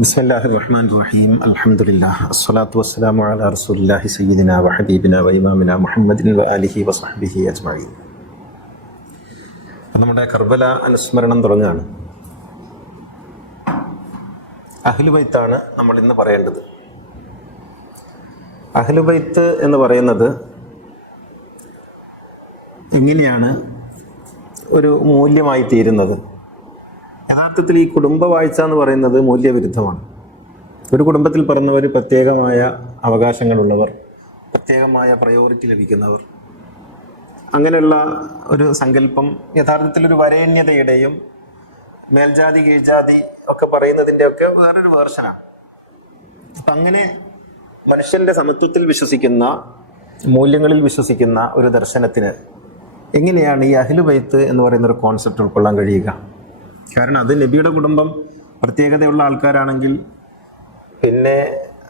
ബിസ്മില്ലാഹിർ റഹ്മാനിർ റഹീം. അൽഹംദുലില്ലാഹ് അസ്സലാത്തു വസ്സലാമു അലാ റസൂലില്ലാഹി സയ്യിദിനാ വ ഹബീബിനാ വ ഇമാമിനാ മുഹമ്മദിൻ വ ആലിഹി വ സ്വഹ്ബിഹി അജ്മഈൻ. നമ്മുടെ കർബല അനുസ്മരണം തുടങ്ങുകയാണ്. അഹ്ലുബൈത്താണ് നമ്മൾ ഇന്ന് പറയേണ്ടത്. അഹ്ലുബൈത്ത് എന്ന് പറയുന്നത് എങ്ങനെയാണ് ഒരു മൂല്യമായി തീരുന്നത്? യഥാർത്ഥത്തിൽ ഈ കുടുംബ വാഴ്ച എന്ന് പറയുന്നത് മൂല്യവിരുദ്ധമാണ്. ഒരു കുടുംബത്തിൽ പിറന്നവർ പ്രത്യേകമായ അവകാശങ്ങളുള്ളവർ, പ്രത്യേകമായ പ്രയോറിറ്റി ലഭിക്കുന്നവർ, അങ്ങനെയുള്ള ഒരു സങ്കല്പം യഥാർത്ഥത്തിൽ ഒരു വരേണ്യതയുടെയും മേൽജാതി കീഴ്ജാതി ഒക്കെ പറയുന്നതിൻ്റെ ഒക്കെ വേറൊരു വേർഷനാണ്. അപ്പം അങ്ങനെ മനുഷ്യന്റെ സമത്വത്തിൽ വിശ്വസിക്കുന്ന, മൂല്യങ്ങളിൽ വിശ്വസിക്കുന്ന ഒരു ദർശനത്തിന് എങ്ങനെയാണ് ഈ അഹ്ലുബൈത്ത് എന്ന് പറയുന്ന ഒരു കോൺസെപ്റ്റ് ഉൾക്കൊള്ളാൻ കഴിയുക? കാരണം അത് നബിയുടെ കുടുംബം പ്രത്യേകതയുള്ള ആൾക്കാരാണെങ്കിൽ പിന്നെ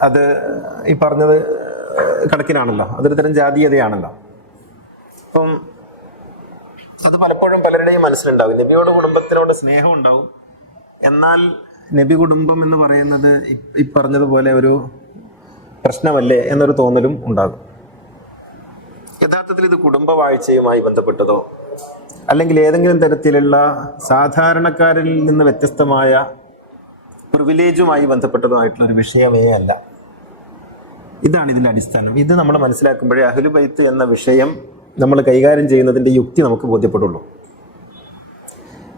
അത് ഈ പറഞ്ഞത് കണക്കിനാണല്ലോ, അതൊരു തരം ജാതീയതയാണല്ലോ. അപ്പം അത് പലപ്പോഴും പലരുടെയും മനസ്സിലുണ്ടാവും. നബിയുടെ കുടുംബത്തിനോട് സ്നേഹം ഉണ്ടാവും, എന്നാൽ നബി കുടുംബം എന്ന് പറയുന്നത് ഈ പറഞ്ഞതുപോലെ ഒരു പ്രശ്നമല്ലേ എന്നൊരു തോന്നലും ഉണ്ടാകും. യഥാർത്ഥത്തിൽ ഇത് കുടുംബ വാഴ്ചയുമായി ബന്ധപ്പെട്ടതോ അല്ലെങ്കിൽ ഏതെങ്കിലും തരത്തിലുള്ള സാധാരണക്കാരിൽ നിന്ന് വ്യത്യസ്തമായ പ്രിവിലേജുമായി ബന്ധപ്പെട്ടതോ ആയിട്ടുള്ള ഒരു വിഷയമേ അല്ല. ഇതാണ് ഇതിൻ്റെ അടിസ്ഥാനം. ഇത് നമ്മൾ മനസ്സിലാക്കുമ്പോഴേ അഹ്ലുബൈത്ത് എന്ന വിഷയം നമ്മൾ കൈകാര്യം ചെയ്യുന്നതിൻ്റെ യുക്തി നമുക്ക് ബോധ്യപ്പെടുള്ളൂ.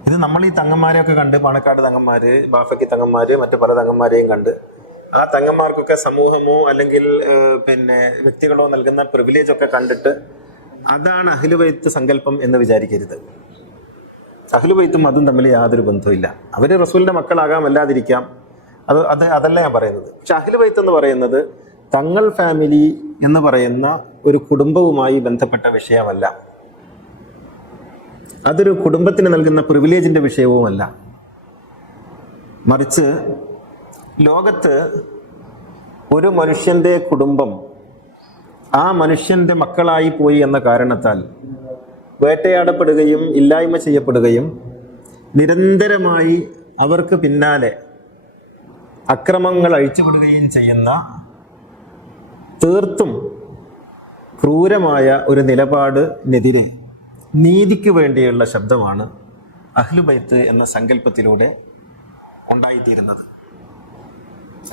ഇത് നമ്മൾ ഈ തങ്ങന്മാരെയൊക്കെ കണ്ട്, പാണക്കാട് തങ്ങന്മാര്, ബാഫക്കി തങ്ങന്മാര്, മറ്റു പല തങ്ങന്മാരെയും കണ്ട് ആ തങ്ങന്മാർക്കൊക്കെ സമൂഹമോ അല്ലെങ്കിൽ വ്യക്തികളോ നൽകുന്ന പ്രിവിലേജൊക്കെ കണ്ടിട്ട് അതാണ് അഹ്ലുബൈത്ത് സങ്കല്പം എന്ന് വിചാരിക്കരുത്. അഹ്ലുബൈത്തും അതും തമ്മിൽ യാതൊരു ബന്ധവുമില്ല. അവര് റസൂലിന്റെ മക്കളാകാം, അല്ലാതിരിക്കാം, അതല്ല ഞാൻ പറയുന്നത്. പക്ഷെ അഹ്ലുബൈത്ത് എന്ന് പറയുന്നത് തങ്ങൾ ഫാമിലി എന്ന് പറയുന്ന ഒരു കുടുംബവുമായി ബന്ധപ്പെട്ട വിഷയമല്ല. അതൊരു കുടുംബത്തിന് നൽകുന്ന പ്രിവിലേജിന്റെ വിഷയവുമല്ല. മറിച്ച് ലോകത്ത് ഒരു മനുഷ്യന്റെ കുടുംബം ആ മനുഷ്യന്റെ മക്കളായി പോയി എന്ന കാരണത്താൽ വേട്ടയാടപ്പെടുകയും ഇല്ലായ്മ ചെയ്യപ്പെടുകയും നിരന്തരമായി അവർക്ക് പിന്നാലെ അക്രമങ്ങൾ അഴിച്ചുവിടുകയും ചെയ്യുന്ന തീർത്തും ക്രൂരമായ ഒരു നിലപാടിനെതിരെ നീതിക്ക് വേണ്ടിയുള്ള ശബ്ദമാണ് അഹ്ലുബൈത്ത് എന്ന സങ്കല്പത്തിലൂടെ ഉണ്ടായിത്തീരുന്നത്.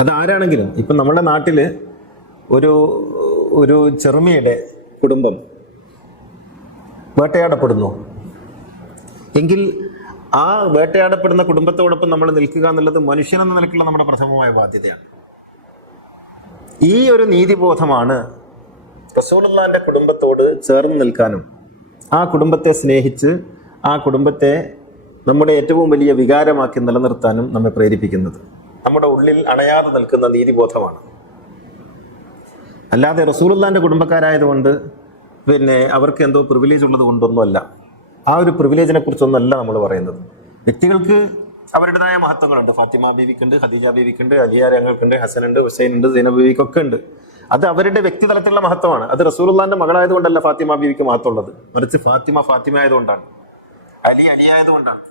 അതാരാണെങ്കിലും, ഇപ്പം നമ്മുടെ നാട്ടിൽ ഒരു ചെറുമിയുടെ കുടുംബം വേട്ടയാടപ്പെടുന്നു എങ്കിൽ ആ വേട്ടയാടപ്പെടുന്ന കുടുംബത്തോടൊപ്പം നമ്മൾ നിൽക്കുക എന്നുള്ളത് മനുഷ്യനെന്ന നിലക്കുള്ള നമ്മുടെ പ്രഥമമായ ബാധ്യതയാണ്. ഈ ഒരു നീതിബോധമാണ് റസൂലുള്ളാഹിന്റെ കുടുംബത്തോട് ചേർന്ന് നിൽക്കാനും ആ കുടുംബത്തെ സ്നേഹിച്ച് ആ കുടുംബത്തെ നമ്മുടെ ഏറ്റവും വലിയ വികാരമാക്കി നിലനിർത്താനും നമ്മെ പ്രേരിപ്പിക്കുന്നത്. നമ്മുടെ ഉള്ളിൽ അണയാതെ നിൽക്കുന്ന നീതിബോധമാണ്. അല്ലാതെ റസൂലുള്ളാഹിന്റെ കുടുംബക്കാരായതുകൊണ്ട് അവർക്ക് എന്തോ പ്രിവിലേജ് ഉള്ളത് കൊണ്ടൊന്നുമല്ല. ആ ഒരു പ്രിവിലേജിനെ കുറിച്ചൊന്നുമല്ല നമ്മൾ പറയുന്നത്. വ്യക്തികൾക്ക് അവരുടേതായ മഹത്വങ്ങളുണ്ട്. ഫാത്തിമ ബീവിക്കുണ്ട്, ഖദീജ ബീവിക്കുണ്ട്, അലിയാരങ്ങൾക്കുണ്ട്, ഹസനുണ്ട്, ഹുസൈൻ ഉണ്ട്, സൈനബ് ബീവിക്കൊക്കെ ഉണ്ട്. അത് അവരുടെ വ്യക്തിതലത്തിലുള്ള മഹത്വമാണ്. അത് റസൂലുള്ളാഹിന്റെ മകളായതുകൊണ്ടല്ല ഫാത്തിമ ബീവിക്ക് മഹത്വമുള്ളത്, മറിച്ച് ഫാത്തിമ ആയതുകൊണ്ടാണ്, അലി ആയതുകൊണ്ടാണ്,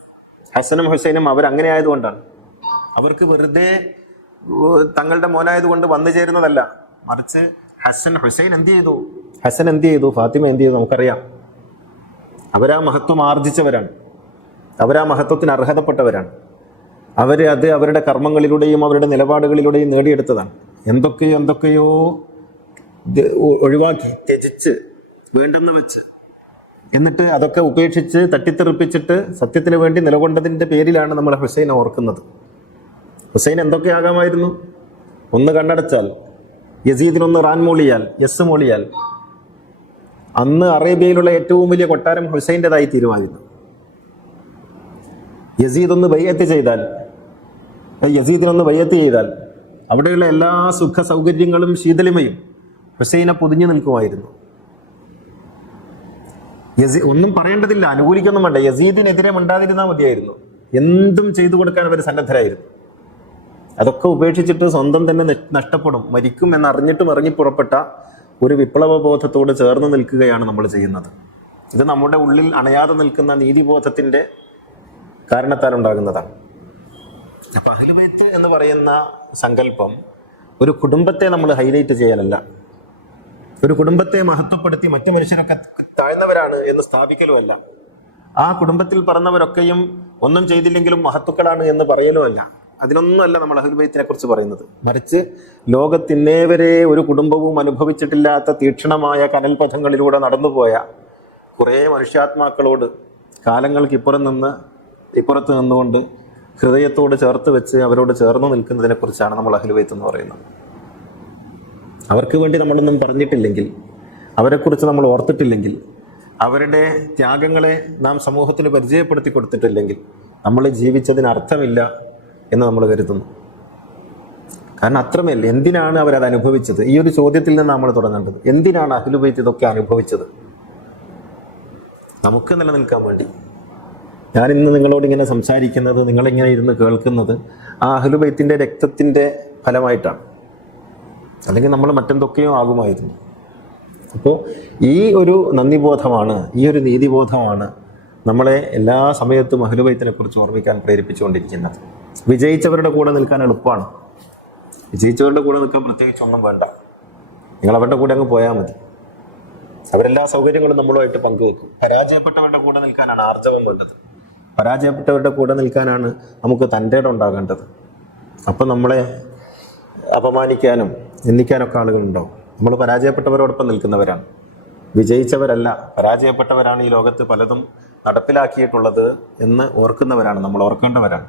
ഹസനും ഹുസൈനും അവരങ്ങനെ ആയതുകൊണ്ടാണ്. അവർക്ക് വെറുതെ തങ്ങളുടെ മോനായതുകൊണ്ട് വന്നു ചേരുന്നതല്ല, മറിച്ച് ഹസൻ എന്ത് ചെയ്തു, ഫാത്തിമ എന്ത് ചെയ്തു നമുക്കറിയാം. അവരാ മഹത്വം ആർജിച്ചവരാണ്, അവരാ മഹത്വത്തിന് അർഹതപ്പെട്ടവരാണ്. അത് അവരുടെ കർമ്മങ്ങളിലൂടെയും അവരുടെ നിലപാടുകളിലൂടെയും നേടിയെടുത്തതാണ്. എന്തൊക്കെയോ ഒഴിവാക്കി, ത്യജിച്ച്, വേണ്ടെന്ന് വെച്ച്, എന്നിട്ട് അതൊക്കെ ഉപേക്ഷിച്ച് തട്ടിത്തെറിപ്പിച്ചിട്ട് സത്യത്തിന് വേണ്ടി നിലകൊണ്ടതിൻ്റെ പേരിലാണ് നമ്മൾ ഹുസൈൻ ഓർക്കുന്നത്. ഹുസൈൻ എന്തൊക്കെയാകാമായിരുന്നു? ഒന്ന് കണ്ണടച്ചാൽ, യസീദിനൊന്ന് റാൻ മൂളിയാൽ, യെസ് മൂളിയാൽ അന്ന് അറേബ്യയിലുള്ള ഏറ്റവും വലിയ കൊട്ടാരം ഹുസൈൻ്റെതായി തീരുമാനിക്കുന്നു. യസീദിനൊന്ന് ബൈഅത്ത് ചെയ്താൽ അവിടെയുള്ള എല്ലാ സുഖ സൗകര്യങ്ങളും ശീതളിമയും ഹുസൈനെ പൊതിഞ്ഞു നിൽക്കുമായിരുന്നു. ഒന്നും പറയേണ്ടതില്ല, അനുകൂലിക്കൊന്നും വേണ്ട, യസീദിനെതിരെ മിണ്ടാതിരുന്നാൽ മതിയായിരുന്നു. എന്തും ചെയ്തു കൊടുക്കാൻ അവർ സന്നദ്ധരായിരുന്നു. അതൊക്കെ ഉപേക്ഷിച്ചിട്ട് സ്വന്തം തന്നെ നഷ്ടപ്പെടും, മരിക്കും എന്നറിഞ്ഞിട്ടും ഇറങ്ങി പുറപ്പെട്ട ഒരു വിപ്ലവ ബോധത്തോട് ചേർന്ന് നിൽക്കുകയാണ് നമ്മൾ ചെയ്യുന്നത്. ഇത് നമ്മുടെ ഉള്ളിൽ അണയാതെ നിൽക്കുന്ന നീതിബോധത്തിൻ്റെ കാരണത്താൽ ഉണ്ടാകുന്നതാണ്. അപ്പൊ അഹ്ലുബൈത്ത് എന്ന് പറയുന്ന സങ്കല്പം ഒരു കുടുംബത്തെ നമ്മൾ ഹൈലൈറ്റ് ചെയ്യാനല്ല, ഒരു കുടുംബത്തെ മഹത്വപ്പെടുത്തി മറ്റു മനുഷ്യരൊക്കെ താഴ്ന്നവരാണ് എന്ന് സ്ഥാപിക്കലുമല്ല, ആ കുടുംബത്തിൽ പറഞ്ഞവരൊക്കെയും ഒന്നും ചെയ്തില്ലെങ്കിലും മഹത്തുക്കളാണ് എന്ന് പറയലുമല്ല. അതിനൊന്നുമല്ല നമ്മൾ അഹ്ലുബൈത്തിനെ കുറിച്ച് പറയുന്നത്. മറിച്ച് ലോകത്തിന്നേവരെ ഒരു കുടുംബവും അനുഭവിച്ചിട്ടില്ലാത്ത തീക്ഷണമായ കനൽപഥങ്ങളിലൂടെ നടന്നുപോയ കുറേ മനുഷ്യാത്മാക്കളോട് കാലങ്ങൾക്ക് ഇപ്പുറത്ത് നിന്നുകൊണ്ട് ഹൃദയത്തോട് ചേർത്ത് വെച്ച് അവരോട് ചേർന്ന് നിൽക്കുന്നതിനെ കുറിച്ചാണ് നമ്മൾ അഹ്ലുബൈത്ത് എന്ന് പറയുന്നത്. അവർക്ക് വേണ്ടി നമ്മളൊന്നും പറഞ്ഞിട്ടില്ലെങ്കിൽ, അവരെക്കുറിച്ച് നമ്മൾ ഓർത്തിട്ടില്ലെങ്കിൽ, അവരുടെ ത്യാഗങ്ങളെ നാം സമൂഹത്തിന് പരിചയപ്പെടുത്തി കൊടുത്തിട്ടില്ലെങ്കിൽ നമ്മൾ ജീവിച്ചതിന് അർത്ഥമില്ല എന്ന് നമ്മൾ കരുതുന്നു. കാരണം അത്രമേൽ എന്തിനാണ് അവരത് അനുഭവിച്ചത്? ഈ ഒരു ചോദ്യത്തിൽ നിന്ന് നമ്മൾ തുടങ്ങേണ്ടത്. എന്തിനാണ് അഹ്ലുബൈത്ത് ഇതൊക്കെ അനുഭവിച്ചത്? നമുക്ക് നിലനിൽക്കാൻ വേണ്ടി. ഞാൻ ഇന്ന് നിങ്ങളോട് ഇങ്ങനെ സംസാരിക്കുന്നത്, നിങ്ങളിങ്ങനെ ഇരുന്ന് കേൾക്കുന്നത് ആ അഹ്ലുബൈത്തിന്റെ രക്തത്തിന്റെ ഫലമായിട്ടാണ്. അല്ലെങ്കിൽ നമ്മൾ മറ്റെന്തൊക്കെയോ ആകുമായിരുന്നു. അപ്പോൾ ഈ ഒരു നന്ദിബോധമാണ്, ഈ ഒരു നീതിബോധമാണ് നമ്മളെ എല്ലാ സമയത്തും അഹ്ലുബൈത്തിനെ കുറിച്ച് ഓർമ്മിക്കാൻ പ്രേരിപ്പിച്ചുകൊണ്ടിരിക്കുന്നത്. വിജയിച്ചവരുടെ കൂടെ നിൽക്കാൻ എളുപ്പമാണ്. വിജയിച്ചവരുടെ കൂടെ നിൽക്കാൻ പ്രത്യേകിച്ച് ഒന്നും വേണ്ട. നിങ്ങൾ അവരുടെ കൂടെ അങ്ങ് പോയാൽ മതി. അവരെല്ലാ സൗകര്യങ്ങളും നമ്മളുമായിട്ട് പങ്കുവെക്കും. പരാജയപ്പെട്ടവരുടെ കൂടെ നിൽക്കാനാണ് ആർജവം വേണ്ടത്. പരാജയപ്പെട്ടവരുടെ കൂടെ നിൽക്കാനാണ് നമുക്ക് തൻ്റെ ഇടം ഉണ്ടാകേണ്ടത്. അപ്പം നമ്മളെ അപമാനിക്കാനും നിന്ദിക്കാനൊക്കെ ആളുകളുണ്ടാവും. നമ്മൾ പരാജയപ്പെട്ടവരോടൊപ്പം നിൽക്കുന്നവരാണ്, വിജയിച്ചവരല്ല. പരാജയപ്പെട്ടവരാണ് ഈ ലോകത്ത് പലതും നടപ്പിലാക്കിയിട്ടുള്ളത് എന്ന് ഓർക്കുന്നവരാണ്, നമ്മൾ ഓർക്കേണ്ടവരാണ്.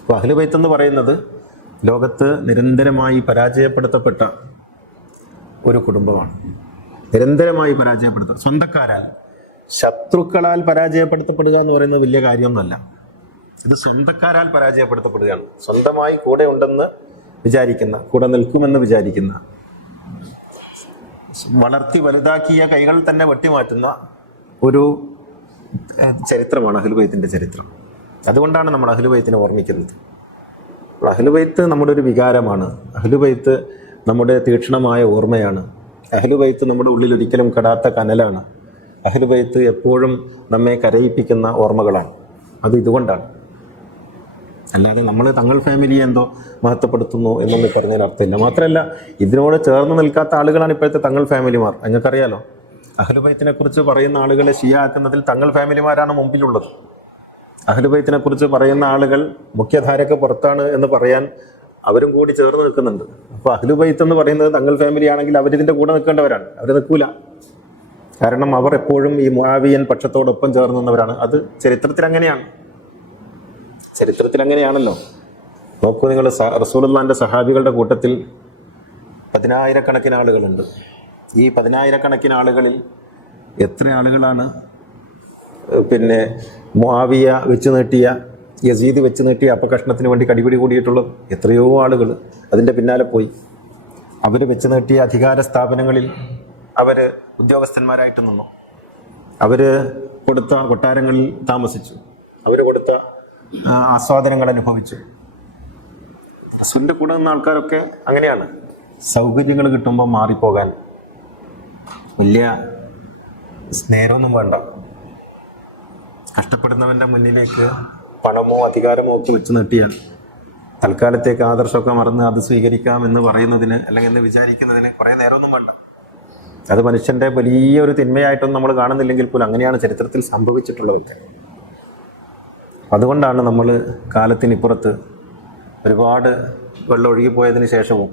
അപ്പോൾ അഹ്ലുബൈത്ത് എന്ന് പറയുന്നത് ലോകത്ത് നിരന്തരമായി പരാജയപ്പെടുത്തപ്പെട്ട ഒരു കുടുംബമാണ്. നിരന്തരമായി സ്വന്തക്കാരാൽ, ശത്രുക്കളാൽ പരാജയപ്പെടുത്തപ്പെടുക എന്ന് പറയുന്നത് വലിയ കാര്യമൊന്നുമല്ല. ഇത് സ്വന്തക്കാരാൽ പരാജയപ്പെടുത്തപ്പെടുകയാണ്. സ്വന്തമായി കൂടെ ഉണ്ടെന്ന് വിചാരിക്കുന്ന, കൂടെ നിൽക്കുമെന്ന് വിചാരിക്കുന്ന, വളർത്തി വലുതാക്കിയ കൈകൾ തന്നെ വെട്ടിമാറ്റുന്ന ഒരു ചരിത്രമാണ് അഹ്ലുബൈത്തിന്റെ ചരിത്രം. അതുകൊണ്ടാണ് നമ്മൾ അഹ്ലുബൈത്തിനെ ഓർമ്മിക്കുന്നത്. അഹ്ലുബൈത്ത് നമ്മുടെ ഒരു വികാരമാണ്. അഹ്ലുബൈത്ത് നമ്മുടെ തീക്ഷ്ണമായ ഓർമ്മയാണ്. അഹ്ലുബൈത്ത് നമ്മുടെ ഉള്ളിൽ ഒരിക്കലും കെടാത്ത കനലാണ്. അഹ്ലുബൈത്ത് എപ്പോഴും നമ്മെ കരയിപ്പിക്കുന്ന ഓർമ്മകളാണ്. അത് ഇതുകൊണ്ടാണ്. അല്ലാതെ നമ്മൾ തങ്ങൾ ഫാമിലിയെ എന്തോ മഹത്വപ്പെടുത്തുന്നു എന്നൊന്നും പറഞ്ഞതിന് അർത്ഥമില്ല. മാത്രമല്ല, ഇതിനോട് ചേർന്ന് നിൽക്കാത്ത ആളുകളാണ് ഇപ്പോഴത്തെ തങ്ങൾ ഫാമിലിമാർ. നിങ്ങൾക്കറിയാലോ, അഹ്ലുബൈത്തിനെ കുറിച്ച് പറയുന്ന ആളുകളെ ഷിയ ആക്കുന്നതിൽ തങ്ങൾ ഫാമിലിമാരാണ് മുമ്പിലുള്ളത്. അഹ്ലുബൈത്തിനെ കുറിച്ച് പറയുന്ന ആളുകൾ മുഖ്യധാരക്ക് പുറത്താണ് എന്ന് പറയാൻ അവരും കൂടി ചേർന്ന് നിൽക്കുന്നുണ്ട്. അപ്പോൾ അഹ്ലുബൈത്ത് എന്ന് പറയുന്നത് തങ്ങൾ ഫാമിലി ആണെങ്കിൽ അവരിതിൻ്റെ കൂടെ നിൽക്കേണ്ടവരാണ്. അവർ നിൽക്കൂല. കാരണം അവർ എപ്പോഴും ഈ മുആവിയൻ പക്ഷത്തോടൊപ്പം ചേർന്ന് നിന്നവരാണ്. അത് ചരിത്രത്തിൽ അങ്ങനെയാണല്ലോ. നോക്കൂ നിങ്ങൾ, റസൂലുള്ളാഹിന്റെ സഹാബികളുടെ കൂട്ടത്തിൽ 10,000-കണക്കിന് ആളുകളുണ്ട്. ഈ 10,000-കണക്കിന് ആളുകളിൽ എത്ര ആളുകളാണ് മുആവിയ വെച്ച് നീട്ടിയ, യസീദ് വെച്ച് നീട്ടിയ അപകഷ്ണത്തിന് വേണ്ടി കടിപിടി കൂടിയിട്ടുള്ളത്? എത്രയോ ആളുകൾ അതിൻ്റെ പിന്നാലെ പോയി. അവർ വെച്ച് നീട്ടിയ അധികാര സ്ഥാപനങ്ങളിൽ അവർ ഉദ്യോഗസ്ഥന്മാരായിട്ട് നിന്നു. അവർ കൊടുത്ത കൊട്ടാരങ്ങളിൽ താമസിച്ചു. അവർ കൊടുത്ത ആസ്വാദനങ്ങൾ അനുഭവിച്ചു. റസൂലിന്റെ കൂടെ നിന്ന ആൾക്കാരൊക്കെ അങ്ങനെയാണ്. സൗകര്യങ്ങൾ കിട്ടുമ്പോൾ മാറിപ്പോകാൻ വലിയ സ്നേഹമൊന്നും വേണ്ട. കഷ്ടപ്പെടുന്നവന്റെ മുന്നിലേക്ക് പണമോ അധികാരമോ ഒക്കെ വെച്ച് നീട്ടിയാൽ തൽക്കാലത്തേക്ക് ആദർശമൊക്കെ മറന്ന് അത് സ്വീകരിക്കാം എന്ന് പറയുന്നതിന്, അല്ലെങ്കിൽ എന്ന് വിചാരിക്കുന്നതിന് കുറേ നേരമൊന്നും വേണ്ട. അത് മനുഷ്യന്റെ വലിയൊരു തിന്മയായിട്ടൊന്നും നമ്മൾ കാണുന്നില്ലെങ്കിൽ പോലും അങ്ങനെയാണ് ചരിത്രത്തിൽ സംഭവിച്ചിട്ടുള്ളത്. അതുകൊണ്ടാണ് നമ്മൾ കാലത്തിനിപ്പുറത്ത് ഒരുപാട് വെള്ളം ഒഴുകിപ്പോയതിന് ശേഷവും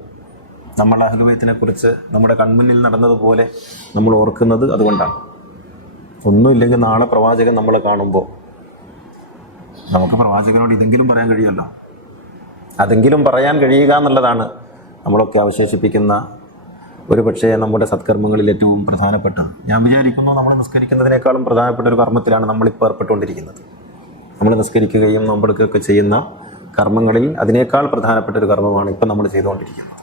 നമ്മൾ അഹ്ലുബൈത്തിനെ കുറിച്ച് നമ്മുടെ കൺമുന്നിൽ നടന്നതുപോലെ നമ്മൾ ഓർക്കുന്നത്. അതുകൊണ്ടാണ്. ഒന്നുമില്ലെങ്കിൽ നാളെ പ്രവാചകൻ നമ്മളെ കാണുമ്പോൾ നമുക്ക് പ്രവാചകനോട് ഇതെങ്കിലും പറയാൻ കഴിയുമല്ലോ. അതെങ്കിലും പറയാൻ കഴിയുക എന്നുള്ളതാണ് നമ്മളൊക്കെ അവശേഷിപ്പിക്കുന്ന ഒരു പക്ഷേ നമ്മുടെ സത്കർമ്മങ്ങളിൽ ഏറ്റവും പ്രധാനപ്പെട്ട, ഞാൻ വിചാരിക്കുന്നു നമ്മൾ നിസ്കരിക്കുന്നതിനേക്കാളും പ്രധാനപ്പെട്ട ഒരു കർമ്മത്തിലാണ് നമ്മളിപ്പോൾ ഏർപ്പെട്ടുകൊണ്ടിരിക്കുന്നത്. നമ്മൾ നിസ്കരിക്കുകയും നോമ്പെടുക്കുകയൊക്കെ ചെയ്യുന്ന കർമ്മങ്ങളിൽ അതിനേക്കാൾ പ്രധാനപ്പെട്ട ഒരു കർമ്മമാണ് ഇപ്പം നമ്മൾ ചെയ്തുകൊണ്ടിരിക്കുന്നത്.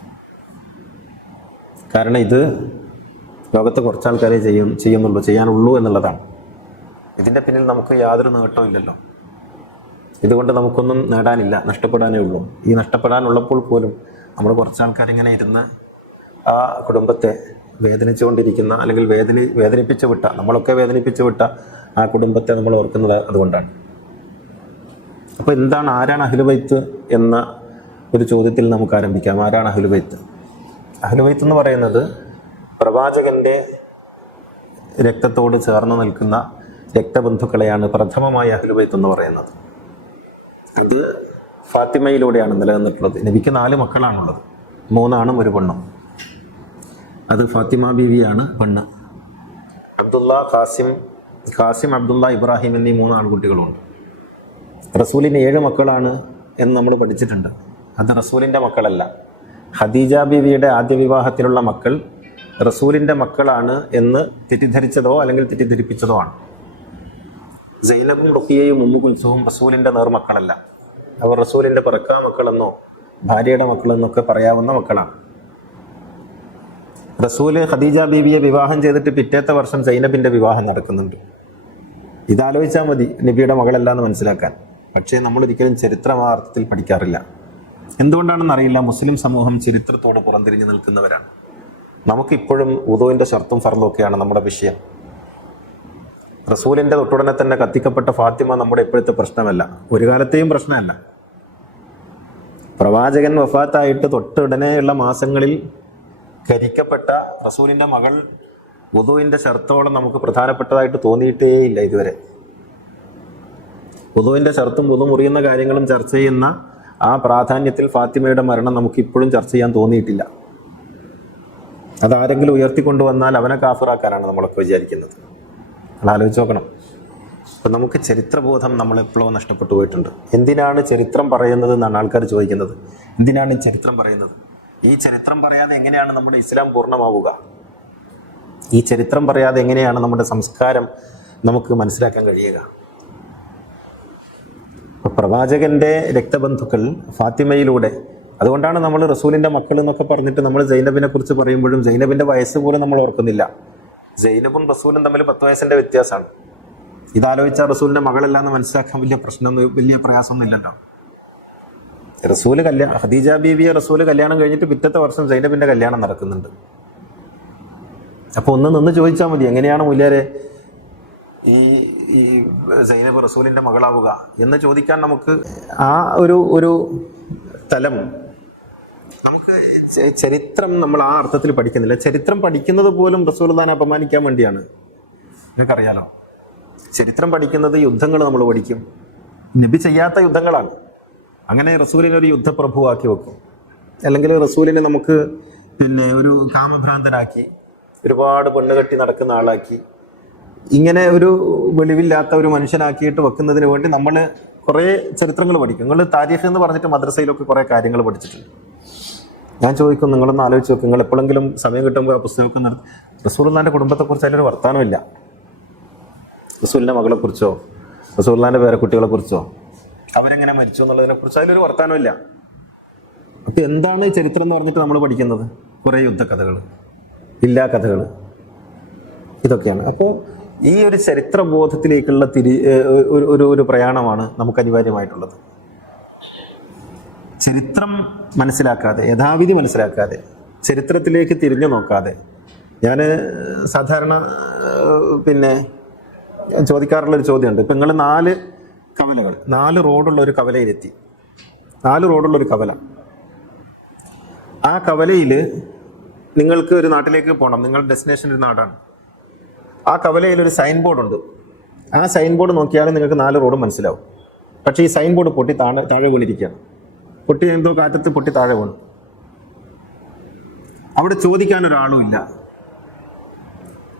കാരണം ഇത് ലോകത്ത് കുറച്ചാൾക്കാരെ ചെയ്യാനുള്ളൂ എന്നുള്ളതാണ്. ഇതിൻ്റെ പിന്നിൽ നമുക്ക് യാതൊരു നേട്ടവും ഇല്ലല്ലോ. ഇതുകൊണ്ട് നമുക്കൊന്നും നേടാനില്ല, നഷ്ടപ്പെടാനേ ഉള്ളൂ. ഈ നഷ്ടപ്പെടാനുള്ളപ്പോൾ പോലും നമ്മൾ കുറച്ചാൾക്കാരിങ്ങനെ ഇരുന്ന് ആ കുടുംബത്തെ വേദനിച്ചുകൊണ്ടിരിക്കുന്ന, അല്ലെങ്കിൽ വേദനിപ്പിച്ചു വിട്ട, നമ്മളൊക്കെ വേദനിപ്പിച്ചു വിട്ട ആ കുടുംബത്തെ നമ്മൾ ഓർക്കുന്നത് അതുകൊണ്ടാണ്. അപ്പോൾ എന്താണ്, ആരാണ് അഹ്ലുബൈത്ത് എന്ന ഒരു ചോദ്യത്തിൽ നമുക്ക് ആരംഭിക്കാം. ആരാണ് അഹ്ലുബൈത്ത്? അഹ്ലുബൈത്ത് എന്ന് പറയുന്നത് പ്രവാചകന്റെ രക്തത്തോട് ചേർന്ന് നിൽക്കുന്ന രക്തബന്ധുക്കളെയാണ് പ്രഥമമായ അഹ്ലുബൈത്ത് എന്ന് പറയുന്നത്. അത് ഫാത്തിമയിലൂടെയാണ് നിലനിന്നിട്ടുള്ളത്. നബിക്ക് 4 മക്കളാണുള്ളത്, 3 ആണും 1 പെണ്ണും. അത് ഫാത്തിമ ബീവിയാണ് പെണ്ണ്. അബ്ദുള്ള, ഖാസിം, അബ്ദുള്ള, ഇബ്രാഹിം എന്നീ 3 ആൺകുട്ടികളുണ്ട്. റസൂലിന് 7 മക്കളാണ് എന്ന് നമ്മൾ പഠിച്ചിട്ടുണ്ട്. അത് റസൂലിൻ്റെ മക്കളല്ല. ഖദീജ ബീവിയുടെ ആദ്യ വിവാഹത്തിലുള്ള മക്കൾ റസൂലിൻ്റെ മക്കളാണ് എന്ന് തെറ്റിദ്ധരിച്ചതോ അല്ലെങ്കിൽ തെറ്റിദ്ധരിപ്പിച്ചതോ ആണ്. സൈനബും റുഖിയയും ഉമ്മു കുൽസുവും റസൂലിൻ്റെ നേർമക്കളല്ല. അവർ റസൂലിൻ്റെ പിറക്കാ മക്കളെന്നോ ഭാര്യയുടെ മക്കളെന്നൊക്കെ പറയാവുന്ന മക്കളാണ്. റസൂല് ഖദീജ ബീവിയെ വിവാഹം ചെയ്തിട്ട് പിറ്റേത്തെ വർഷം സൈനബിൻ്റെ വിവാഹം നടക്കുന്നുണ്ട്. ഇതാലോചിച്ചാൽ മതി നബിയുടെ മകളല്ല എന്ന് മനസ്സിലാക്കാൻ. പക്ഷേ നമ്മളൊരിക്കലും ചരിത്രം ആ അർത്ഥത്തിൽ പഠിക്കാറില്ല. എന്തുകൊണ്ടാണെന്ന് അറിയില്ല. മുസ്ലിം സമൂഹം ചരിത്രത്തോട് പുറംതിരിഞ്ഞു നിൽക്കുന്നവരാണ്. നമുക്കിപ്പോഴും വുദൂഇന്റെ ഷർത്തും ഫർളും ഒക്കെയാണ് നമ്മുടെ വിഷയം. റസൂലിന്റെ തൊട്ടുടനെ തന്നെ കത്തിക്കപ്പെട്ട ഫാത്തിമ നമ്മുടെ ഇപ്പോഴത്തെ പ്രശ്നമല്ല, ഒരു കാലത്തെയും പ്രശ്നമല്ല. പ്രവാചകൻ വഫാത്തായിട്ട് തൊട്ടുടനെയുള്ള മാസങ്ങളിൽ കരിക്കപ്പെട്ട റസൂലിന്റെ മകൾ വുദൂഇന്റെ ഷർത്തോളം നമുക്ക് പ്രധാനപ്പെട്ടതായിട്ട് തോന്നിയിട്ടേയില്ല ഇതുവരെ. വുദൂഇന്റെ ഷർത്തും വുദൂ മുറിയുന്ന കാര്യങ്ങളും ചർച്ച ചെയ്യുന്ന ആ പ്രാധാന്യത്തിൽ ഫാത്തിമയുടെ മരണം നമുക്ക് ഇപ്പോഴും ചർച്ച ചെയ്യാൻ തോന്നിയിട്ടില്ല. അതാരെങ്കിലും ഉയർത്തിക്കൊണ്ടുവന്നാൽ അവനെ കാഫിറാക്കാനാണ് നമ്മളൊക്കെ വിചാരിക്കുന്നത്. ആലോചിച്ച് നോക്കണം. അപ്പം നമുക്ക് ചരിത്രബോധം നമ്മളെപ്പോഴോ നഷ്ടപ്പെട്ടു പോയിട്ടുണ്ട്. എന്തിനാണ് ചരിത്രം പറയുന്നത് എന്നാണ് ആൾക്കാർ ചോദിക്കുന്നത്. എന്തിനാണ് ചരിത്രം പറയുന്നത്? ഈ ചരിത്രം പറയാതെ എങ്ങനെയാണ് നമ്മുടെ ഇസ്ലാം പൂർണ്ണമാവുക? ഈ ചരിത്രം പറയാതെ എങ്ങനെയാണ് നമ്മുടെ സംസ്കാരം നമുക്ക് മനസ്സിലാക്കാൻ കഴിയുക? പ്രവാചകന്റെ രക്തബന്ധുക്കൾ ഫാത്തിമയിലൂടെ, അതുകൊണ്ടാണ് നമ്മൾ റസൂലിന്റെ മക്കൾ എന്നൊക്കെ പറഞ്ഞിട്ട് നമ്മൾ സൈനബിനെ കുറിച്ച് പറയുമ്പോഴും സൈനബിന്റെ വയസ്സ് പോലും നമ്മൾ ഓർക്കുന്നില്ല. സൈനബും റസൂലും തമ്മിൽ 10 വയസ്സിന്റെ വ്യത്യാസമാണ്. ഇതാലോചിച്ചാൽ റസൂലിന്റെ മകളല്ല എന്ന് മനസ്സിലാക്കാൻ വലിയ പ്രയാസമൊന്നും ഇല്ലല്ലോ. ഖദീജ ബീവിയെ റസൂല് കല്യാണം കഴിഞ്ഞിട്ട് പിറ്റത്തെ വർഷം സൈനബിന്റെ കല്യാണം നടക്കുന്നുണ്ട്. അപ്പോൾ ഒന്ന് നിന്ന് ചോദിച്ചാൽ മതി, എങ്ങനെയാണ് മുല്യാരെ ഈ സൈനബ് റസൂലിന്റെ മകളാവുക എന്ന് ചോദിക്കാൻ നമുക്ക് ആ ഒരു തലം, നമുക്ക് ചരിത്രം നമ്മൾ ആ അർത്ഥത്തിൽ പഠിക്കുന്നില്ല. ചരിത്രം പഠിക്കുന്നത് പോലും റസൂലുള്ളാഹിനെ അപമാനിക്കാൻ വേണ്ടിയാണ്. നിങ്ങൾക്കറിയാലോ, ചരിത്രം പഠിക്കുന്നത് യുദ്ധങ്ങൾ നമ്മൾ പഠിക്കും. നബി ചെയ്യാത്ത യുദ്ധങ്ങളാണ്. അങ്ങനെ റസൂലിനെ ഒരു യുദ്ധപ്രഭുവാക്കി വെക്കും. അല്ലെങ്കിൽ റസൂലിനെ നമുക്ക് ഒരു കാമഭ്രാന്തനാക്കി, ഒരുപാട് പെണ്ണുകെട്ടി നടക്കുന്ന ആളാക്കി, ഇങ്ങനെ ഒരു വെളിവില്ലാത്ത ഒരു മനുഷ്യനാക്കിയിട്ട് വെക്കുന്നതിന് വേണ്ടി നമ്മൾ കുറേ ചരിത്രങ്ങൾ പഠിക്കും. നിങ്ങൾ താരീഖ് എന്ന് പറഞ്ഞിട്ട് മദ്രസയിലൊക്കെ കുറേ കാര്യങ്ങൾ പഠിച്ചിട്ടുണ്ട്. ഞാൻ ചോദിക്കും, നിങ്ങളൊന്ന് ആലോചിച്ച് നോക്കും, നിങ്ങൾ എപ്പോഴെങ്കിലും സമയം കിട്ടുമ്പോൾ ആ പുസ്തകമൊക്കെ നിർത്തി റസൂലുള്ളാഹിന്റെ കുടുംബത്തെക്കുറിച്ച് അതിലൊരു വർത്താനമില്ല. റസൂലിന്റെ മകളെക്കുറിച്ചോ റസൂലുള്ളാഹിന്റെ പേരക്കുട്ടികളെക്കുറിച്ചോ അവരെങ്ങനെ മരിച്ചു എന്നുള്ളതിനെക്കുറിച്ച് അതിലൊരു വർത്താനമില്ല. അപ്പം എന്താണ് ഈ ചരിത്രം എന്ന് പറഞ്ഞിട്ട് നമ്മൾ പഠിക്കുന്നത്? കുറേ യുദ്ധകഥകൾ, ഇല്ലാ കഥകൾ, ഇതൊക്കെയാണ്. അപ്പോൾ ഈ ഒരു ചരിത്രബോധത്തിലേക്കുള്ള ഒരു പ്രയാണമാണ് നമുക്ക് അനിവാര്യമായിട്ടുള്ളത്. ചരിത്രം മനസ്സിലാക്കാതെ, യഥാവിധി മനസ്സിലാക്കാതെ, ചരിത്രത്തിലേക്ക് തിരിഞ്ഞു നോക്കാതെ, ഞാൻ സാധാരണ ചോദിക്കാറുള്ളൊരു ചോദ്യമുണ്ട്. ഇപ്പം നിങ്ങൾ 4 കവലകൾ, 4 റോഡുള്ള ഒരു കവലയിലെത്തി. 4 റോഡുള്ള ഒരു കവല. ആ കവലയിൽ നിങ്ങൾക്ക് ഒരു നാട്ടിലേക്ക് പോകണം. നിങ്ങളുടെ ഡെസ്റ്റിനേഷൻ ഒരു നാടാണ്. ആ കവലയിൽ ഒരു സൈൻ ബോർഡ് ഉണ്ട്. ആ സൈൻ ബോർഡ് നോക്കിയാൽ നിങ്ങൾക്ക് 4 റോഡും മനസ്സിലാവും. പക്ഷേ ഈ സൈൻ ബോർഡ് പൊട്ടി താഴെ വീണിരിക്കുകയാണ്. പൊട്ടി എന്തോ കാറ്റത്ത് പൊട്ടി താഴെ വീണു. അവിടെ ചോദിക്കാൻ ഒരാളും ഇല്ല.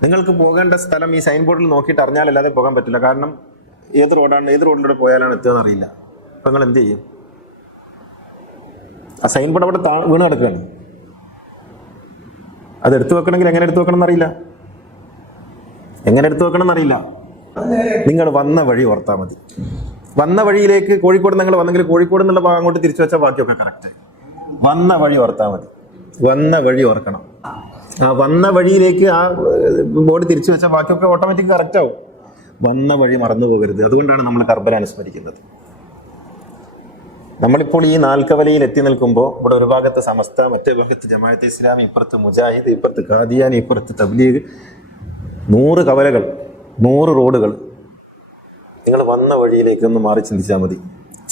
നിങ്ങൾക്ക് പോകേണ്ട സ്ഥലം ഈ സൈൻ ബോർഡിൽ നോക്കിയിട്ട് അറിഞ്ഞാലല്ലാതെ പോകാൻ പറ്റില്ല. കാരണം ഏത് റോഡിലൂടെ പോയാലാണ് എത്തുകയെന്ന് അറിയില്ല. അപ്പം നിങ്ങൾ എന്ത് ചെയ്യും? ആ സൈൻ ബോർഡ് അവിടെ വീണ് കിടക്കുകയാണ്. അത് എടുത്തു വെക്കണമെങ്കിൽ എങ്ങനെ എടുത്തു വെക്കണം എന്നറിയില്ല. നിങ്ങൾ വന്ന വഴി ഓർത്താൽ മതി. വന്ന വഴിയിലേക്ക് കോഴിക്കോട് നിങ്ങൾ വന്നെങ്കിൽ കോഴിക്കോട് എന്നുള്ള ഭാഗം അങ്ങോട്ട് തിരിച്ചു വെച്ചാൽ ബാക്കിയൊക്കെ കറക്റ്റ്. വന്ന വഴി ഓർത്താൽ മതി. വന്ന വഴി ഓർക്കണം. ആ വന്ന വഴിയിലേക്ക് ആ ബോർഡ് തിരിച്ചു വെച്ചാൽ ബാക്കിയൊക്കെ ഓട്ടോമാറ്റിക് കറക്റ്റ് ആവും. വന്ന വഴി മറന്നു പോകരുത്. അതുകൊണ്ടാണ് നമ്മൾ കർബല അനുസ്മരിക്കുന്നത്. നമ്മളിപ്പോൾ ഈ 4 കവലയിൽ എത്തി നിൽക്കുമ്പോൾ ഇവിടെ ഒരു ഭാഗത്ത് സമസ്ത, മറ്റേ ഭാഗത്ത് ജമാഅത്തെ ഇസ്ലാമി, ഇപ്പുറത്ത് മുജാഹിദ്, ഇപ്പുറത്ത് ഖാദിയാനി, ഇപ്പുറത്ത് തബ്ലീഗ്. 100 കവലകൾ, 100 റോഡുകൾ. നിങ്ങൾ വന്ന വഴിയിലേക്ക് ഒന്ന് മാറി ചിന്തിച്ചാൽ മതി.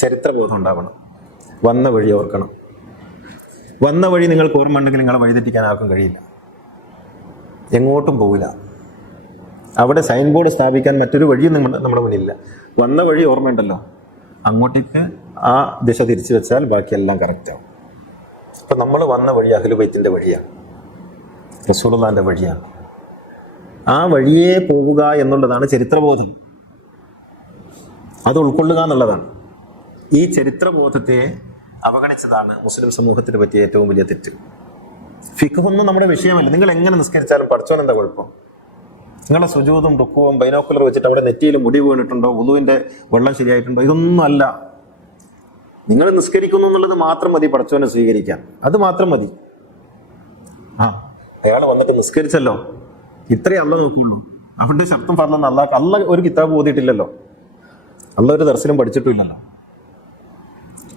ചരിത്രബോധം ഉണ്ടാവണം. വന്ന വഴി ഓർക്കണം. വന്ന വഴി നിങ്ങൾക്ക് ഓർമ്മ ഉണ്ടെങ്കിൽ നിങ്ങളെ വഴിതെറ്റിക്കാൻ ആർക്കും കഴിയില്ല, എങ്ങോട്ടും പോവില്ല. അവിടെ സൈൻ ബോർഡ് സ്ഥാപിക്കാൻ മറ്റൊരു വഴിയും നമ്മുടെ മുന്നിലില്ല. വന്ന വഴി ഓർമ്മയുണ്ടല്ലോ, അങ്ങോട്ടേക്ക് ആ ദിശ തിരിച്ചു വെച്ചാൽ ബാക്കിയെല്ലാം കറക്റ്റാവും. അപ്പം നമ്മൾ വന്ന വഴി അഹ്ലു ബൈത്തിന്റെ വഴിയാണ്, റസൂലുള്ളാഹിന്റെ വഴിയാണ്. ആ വഴിയെ പോവുക എന്നുള്ളതാണ് ചരിത്രബോധം. അത് ഉൾക്കൊള്ളുക എന്നുള്ളതാണ്. ഈ ചരിത്രബോധത്തെ അവഗണിച്ചതാണ് മുസ്ലിം സമൂഹത്തിന് പറ്റിയ ഏറ്റവും വലിയ തെറ്റ്. ഫിഖ്ഹൊന്നും നമ്മുടെ വിഷയമല്ല. നിങ്ങൾ എങ്ങനെ നിസ്കരിച്ചാലും പഠിച്ചോൻ എന്താ കുഴപ്പം? നിങ്ങളെ സുജൂദും റുക്കുവും ബൈനോക്കുലർ വെച്ചിട്ട് അവിടെ നെറ്റിയിൽ മുടി വീണിട്ടുണ്ടോ, വുളുവിന്റെ വെള്ളം ശരിയായിട്ടുണ്ടോ, ഇതൊന്നും അല്ല. നിങ്ങൾ നിസ്കരിക്കുന്നു എന്നുള്ളത് മാത്രം മതി പഠിച്ചോനെ സ്വീകരിക്കാൻ. അത് മാത്രം മതി. അയാൾ വന്നിട്ട് നിസ്കരിച്ചല്ലോ, ഇത്രയും അല്ല നോക്കുള്ളൂ. അവന്റെ ശബ്ദം പറഞ്ഞ അല്ല ഒരു കിതാബ് ഓതിയിട്ടില്ലല്ലോ, അല്ല ഒരു ദർശനം പഠിച്ചിട്ടില്ലല്ലോ.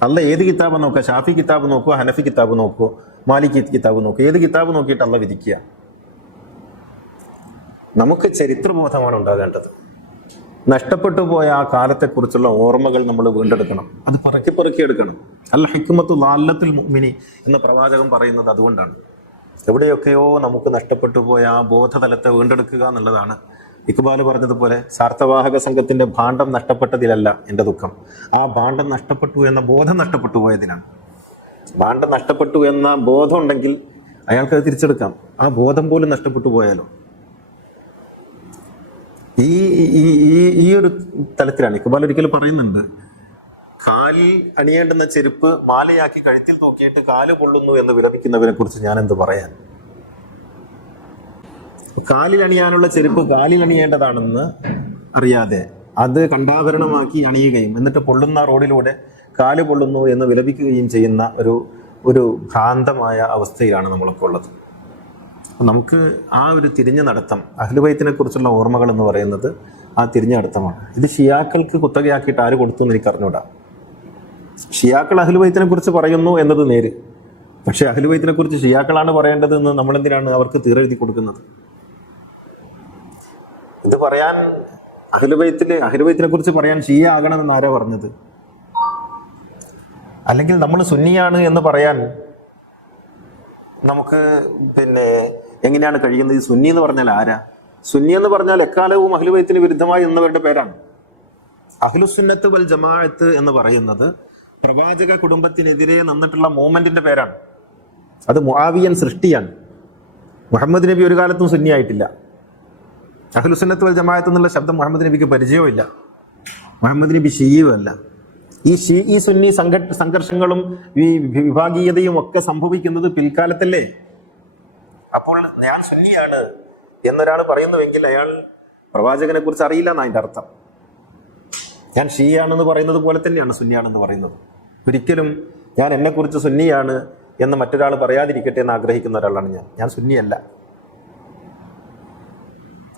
അല്ല ഏത് കിതാബ് നോക്കുക? ഷാഫി കിതാബ് നോക്കുക, ഹനഫി കിതാബ് നോക്കുക, മാലിക് കിതാബ് നോക്കുക. ഏത് കിതാബ് നോക്കിയിട്ട് അല്ല വിധിക്കുക? നമുക്ക് ചരിത്രബോധമാണ് ഉണ്ടാകേണ്ടത്. നഷ്ടപ്പെട്ടു പോയ ആ കാലത്തെക്കുറിച്ചുള്ള ഓർമ്മകൾ നമ്മൾ വീണ്ടെടുക്കണം. അത് പെറുക്കി എടുക്കണം. അൽ ഹിക്മത്തു ളാല്ലത്തുൽ മുഅ്മിനി എന്ന പ്രവാചകൻ പറയുന്നത് അതുകൊണ്ടാണ്. എവിടെയൊക്കെയോ നമുക്ക് നഷ്ടപ്പെട്ടു പോയ ആ ബോധതലത്തെ വീണ്ടെടുക്കുക എന്നുള്ളതാണ്. ഇക്ബാൽ പറഞ്ഞതുപോലെ സാർത്ഥവാഹക സംഘത്തിന്റെ ഭാണ്ഡം നഷ്ടപ്പെട്ടതിലല്ല എൻ്റെ ദുഃഖം, ആ ഭാണ്ഡം നഷ്ടപ്പെട്ടു എന്ന ബോധം നഷ്ടപ്പെട്ടു പോയതിനാണ്. ഭാണ്ഡം നഷ്ടപ്പെട്ടു എന്ന ബോധം ഉണ്ടെങ്കിൽ അയാൾക്ക് അത് തിരിച്ചെടുക്കാം. ആ ബോധം പോലും നഷ്ടപ്പെട്ടു പോയാലോ? ഈ ഒരു തലത്തിലാണ് ഇക്ബാൽ ഒരിക്കലും പറയുന്നുണ്ട്, കാലിൽ അണിയേണ്ടുന്ന ചെരുപ്പ് മാലയാക്കി കഴുത്തിൽ തൂക്കിയിട്ട് കാല് പൊള്ളുന്നു എന്ന് വിലപിക്കുന്നവരെ കുറിച്ച് ഞാൻ എന്ത് പറയാൻ? കാലിൽ അണിയാനുള്ള ചെരുപ്പ് കാലിൽ അണിയേണ്ടതാണെന്ന് അറിയാതെ അത് കണ്ടാഭരണമാക്കി അണിയുകയും എന്നിട്ട് പൊള്ളുന്ന റോഡിലൂടെ കാല് പൊള്ളുന്നു എന്ന് വിലപിക്കുകയും ചെയ്യുന്ന ഒരു ഭ്രാന്തമായ അവസ്ഥയിലാണ് നമ്മളൊക്കെ ഉള്ളത്. നമുക്ക് ആ ഒരു തിരിഞ്ഞ നടത്തം, അഹ്ലുബൈത്തിനെ കുറിച്ചുള്ള ഓർമ്മകൾ എന്ന് പറയുന്നത് ആ തിരിഞ്ഞ നടത്തമാണ്. ഇത് ഷിയാക്കൾക്ക് കുത്തകയാക്കിയിട്ട് ആര് കൊടുത്തു എന്ന് എനിക്ക് അറിഞ്ഞൂടാ. ഷിയാക്കൾ അഹ്ലുബൈത്തിനെ കുറിച്ച് പറയുന്നു എന്നത് നേര്, പക്ഷെ അഹ്ലുബൈത്തിനെ കുറിച്ച് ഷിയാക്കളാണ് പറയേണ്ടത് എന്ന് നമ്മളെന്തിനാണ് അവർക്ക് തീരെഴുതി കൊടുക്കുന്നത്? ഇത് പറയാൻ അഹ്ലുബൈത്തിനെ കുറിച്ച് പറയാൻ ഷിയ ആകണമെന്ന് ആരാ പറഞ്ഞത്? അല്ലെങ്കിൽ നമ്മൾ സുന്നിയാണ് എന്ന് പറയാൻ നമുക്ക് എങ്ങനെയാണ് കഴിയുന്നത്? ഈ സുന്നി എന്ന് പറഞ്ഞാൽ ആരാ? സുന്നി എന്ന് പറഞ്ഞാൽ എക്കാലവും അഹ്ലുബൈത്തിന് വിരുദ്ധമായി എന്നവരുടെ പേരാണ്. അഹ്ലുസുന്നത്ത് വൽ ജമാഅത്ത് എന്ന് പറയുന്നത് പ്രവാചക കുടുംബത്തിനെതിരെ നിന്നിട്ടുള്ള മൂവ്മെന്റിന്റെ പേരാണ്. അത് മുആവിയൻ സൃഷ്ടിയാണ്. മുഹമ്മദ് നബി ഒരു കാലത്തും സുന്നി ആയിട്ടില്ല. അഹ്ലുസുന്നത്ത് വൽ ജമാഅത്ത് എന്നുള്ള ശബ്ദം മുഹമ്മദ് നബിക്ക് പരിചയവുമില്ല. മുഹമ്മദ് നബി ഷിയുമല്ല. ഈ സുന്നി സംഘർഷങ്ങളും ഈ വിഭാഗീയതയും ഒക്കെ സംഭവിക്കുന്നത് പിൽക്കാലത്തല്ലേ? അപ്പോൾ ഞാൻ സുന്നിയാണ് എന്നൊരാൾ പറയുന്നുവെങ്കിൽ അയാൾ പ്രവാചകനെ കുറിച്ച് അറിയില്ല എന്നാണ് അതിൻ്റെ അർത്ഥം. ഞാൻ ഷിയാണെന്ന് പറയുന്നത് പോലെ തന്നെയാണ് സുന്നിയാണെന്ന് പറയുന്നത്. ഒരിക്കലും ഞാൻ എന്നെക്കുറിച്ച് സുന്നിയാണ് എന്ന് മറ്റൊരാൾ പറയാതിരിക്കട്ടെ എന്ന് ആഗ്രഹിക്കുന്ന ഒരാളാണ് ഞാൻ സുന്നിയല്ല.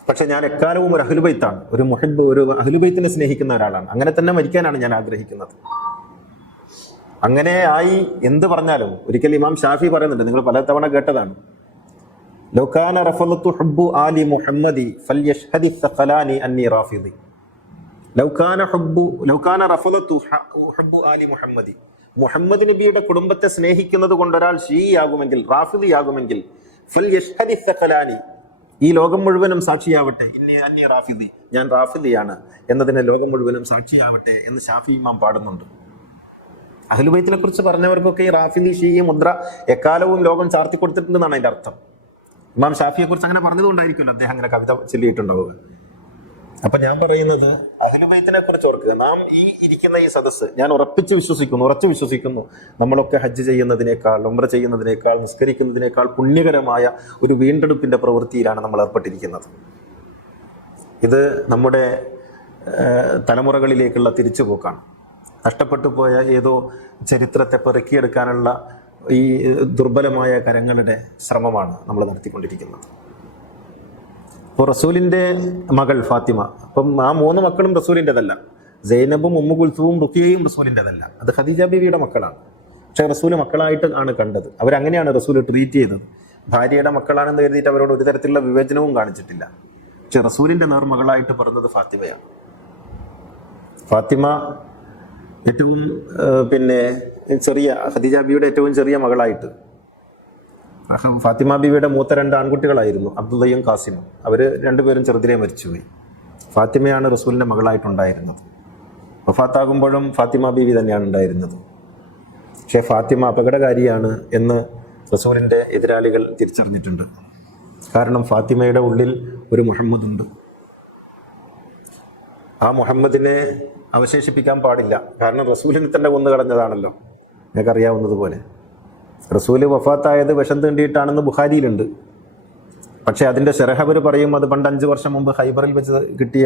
പക്ഷെ ഞാൻ എക്കാലവും ഒരു അഹ്ലുബൈത്താണ്, ഒരു മുഹബ്ബ്, ഒരു അഹ്ലുബൈത്തിനെ സ്നേഹിക്കുന്ന ഒരാളാണ്. അങ്ങനെ തന്നെ മരിക്കാനാണ് ഞാൻ ആഗ്രഹിക്കുന്നത്. അങ്ങനെ ആയി എന്ത് പറഞ്ഞാലും ഒരിക്കൽ ഇമാം ഷാഫി പറയുന്നുണ്ട്, നിങ്ങൾ പല തവണ കേട്ടതാണ്, ലൗ കാന റഫളതു ഹുബ്ബു ആലി മുഹമ്മദി ഫൽയഷ്ഹദി സഖലാനി അന്നി റാഫിദി. ലൗ കാന റഫളതു ഹുബ്ബു ആലി മുഹമ്മദി, മുഹമ്മദ് നബിയുടെ കുടുംബത്തെ സ്നേഹിക്കുന്നത് കൊണ്ടൊരാൾ ഷീയാകുമെങ്കിൽ, റാഫിദിയാകുമെങ്കിൽ, ഫൽയഷ്ഹദി സഖലാനി, ഈ ലോകം മുഴുവനും സാക്ഷിയാവട്ടെ, അന്നി റാഫിദി, ഞാൻ റാഫിദിയാണ് എന്നതിനെ ലോകം മുഴുവനും സാക്ഷിയാവട്ടെ എന്ന് ഷാഫി ഇമാം പാടുന്നുണ്ട്. അഹ്ലുബൈത്തിനെ കുറിച്ച് പറഞ്ഞവർക്കൊക്കെ ഈ റാഫിദി ഷീ മുദ്ര എക്കാലവും ലോകം ചാർത്തി കൊടുത്തിട്ടുണ്ടെന്നാണ് അതിന്റെ അർത്ഥം. ഇമാം ഷാഫിയെ കുറിച്ച് അങ്ങനെ പറഞ്ഞതുകൊണ്ടായിരിക്കുമല്ലോ അദ്ദേഹം അങ്ങനെ കവിത ചൊല്ലിയിട്ടുണ്ടാവുക. അപ്പൊ ഞാൻ പറയുന്നത് അഹ്ലുബൈത്തിനെ കുറിച്ച് ഓർക്കുക. നാം ഈ ഇരിക്കുന്ന ഈ സദസ്സ് ഞാൻ ഉറച്ചു വിശ്വസിക്കുന്നു, നമ്മളൊക്കെ ഹജ്ജ് ചെയ്യുന്നതിനേക്കാൾ, ഉംറ ചെയ്യുന്നതിനേക്കാൾ, നിസ്കരിക്കുന്നതിനേക്കാൾ പുണ്യകരമായ ഒരു വീണ്ടെടുപ്പിന്റെ പ്രവൃത്തിയിലാണ് നമ്മൾ ഏർപ്പെട്ടിരിക്കുന്നത്. ഇത് നമ്മുടെ തലമുറകളിലേക്കുള്ള തിരിച്ചുപോക്കാണ്. നഷ്ടപ്പെട്ടു പോയ ഏതോ ചരിത്രത്തെ പെറുക്കിയെടുക്കാനുള്ള ഈ ദുർബലമായ കരങ്ങളുടെ ശ്രമമാണ് നമ്മൾ നടത്തിക്കൊണ്ടിരിക്കുന്നത്. അപ്പോൾ റസൂലിന്റെ മകൾ ഫാത്തിമ, അപ്പം ആ 3 മക്കളും റസൂലിൻ്റെതല്ല. സൈനബും ഉമ്മു കുൽസൂമും റുഖിയയും റസൂലിൻ്റെതല്ല. അത് ഖദീജ ബീവിയുടെ മക്കളാണ്. പക്ഷെ റസൂല് മക്കളായിട്ട് ആണ് കണ്ടത്. അവരങ്ങനെയാണ് റസൂല് ട്രീറ്റ് ചെയ്തത്. ഭാര്യയുടെ മക്കളാണെന്ന് കരുതിയിട്ട് അവരോട് ഒരു തരത്തിലുള്ള വിവേചനവും കാണിച്ചിട്ടില്ല. പക്ഷെ റസൂലിന്റെ നേർമകളായിട്ട് പറഞ്ഞത് ഫാത്തിമയാണ്. ഫാത്തിമ ഏറ്റവും പിന്നെ ചെറിയ ഖദീജ ബീവിയുടെ ഏറ്റവും ചെറിയ മകളായിട്ട് ഫാത്തിമ ബീവിയുടെ മൂത്ത 2 ആൺകുട്ടികളായിരുന്നു അബ്ദുള്ളയും ഖാസിമും. അവർ രണ്ടുപേരും ചെറുതിലേ മരിച്ചുപോയി. ഫാത്തിമയാണ് റസൂലിൻ്റെ മകളായിട്ടുണ്ടായിരുന്നത്. വഫാത്താകുമ്പോഴും ഫാത്തിമ ബീവി തന്നെയാണ് ഉണ്ടായിരുന്നത്. പക്ഷേ ഫാത്തിമ അപകടകാരിയാണ് എന്ന് റസൂലിൻ്റെ എതിരാളികൾ തിരിച്ചറിഞ്ഞിട്ടുണ്ട്. കാരണം ഫാത്തിമയുടെ ഉള്ളിൽ ഒരു മുഹമ്മദുണ്ട്. ആ മുഹമ്മദിനെ അവശേഷിപ്പിക്കാൻ പാടില്ല. കാരണം റസൂലിനെ തന്നെ കൊന്നു കളഞ്ഞതാണല്ലോ, നിങ്ങൾക്കറിയാവുന്നതുപോലെ. റസൂല് വഫാത്തായത് വിഷം തീണ്ടിയിട്ടാണെന്ന് ബുഖാരിയിലുണ്ട്. പക്ഷേ അതിൻ്റെ ശരഹബർ പറയും അത് പണ്ട് 5 വർഷം മുമ്പ് ഹൈബറിൽ വെച്ച് കിട്ടിയ